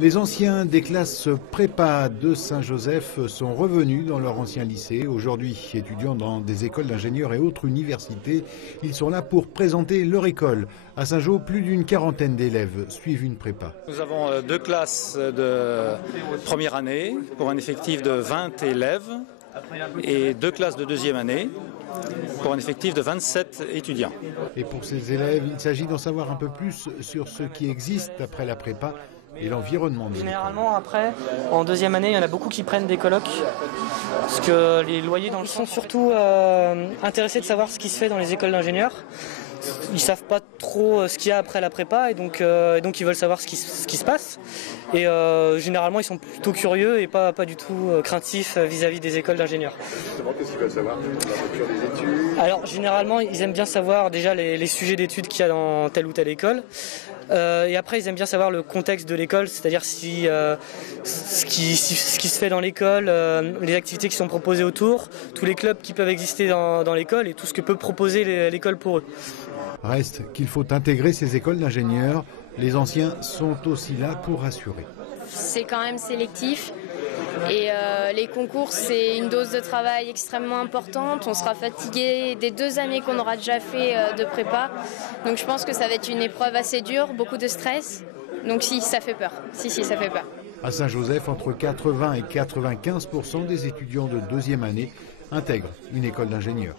Les anciens des classes prépa de Saint-Joseph sont revenus dans leur ancien lycée. Aujourd'hui, étudiants dans des écoles d'ingénieurs et autres universités, ils sont là pour présenter leur école. À Saint-Jean, plus d'une quarantaine d'élèves suivent une prépa. Nous avons deux classes de première année pour un effectif de 20 élèves et deux classes de deuxième année pour un effectif de 27 étudiants. Et pour ces élèves, il s'agit d'en savoir un peu plus sur ce qui existe après la prépa et l'environnement. Généralement, après, en deuxième année, il y en a beaucoup qui prennent des colocs, parce que les loyers sont surtout intéressés de savoir ce qui se fait dans les écoles d'ingénieurs. Ils savent pas trop ce qu'il y a après la prépa et donc ils veulent savoir ce qui se passe. Et généralement, ils sont plutôt curieux et pas du tout craintifs vis-à-vis des écoles d'ingénieurs. Justement, qu'est-ce qu'ils veulent savoir? La nature des études? Alors, généralement, ils aiment bien savoir déjà les sujets d'études qu'il y a dans telle ou telle école. Et après, ils aiment bien savoir le contexte de l'école, c'est-à-dire ce qui se fait dans l'école, les activités qui sont proposées autour, tous les clubs qui peuvent exister dans l'école et tout ce que peut proposer l'école pour eux. Reste qu'il faut intégrer ces écoles d'ingénieurs. Les anciens sont aussi là pour rassurer. C'est quand même sélectif. Et les concours, c'est une dose de travail extrêmement importante. On sera fatigué des 2 années qu'on aura déjà fait de prépa. Donc je pense que ça va être une épreuve assez dure, beaucoup de stress. Donc si, ça fait peur. Si, ça fait peur. À Saint-Joseph, entre 80 et 95% des étudiants de deuxième année intègrent une école d'ingénieurs.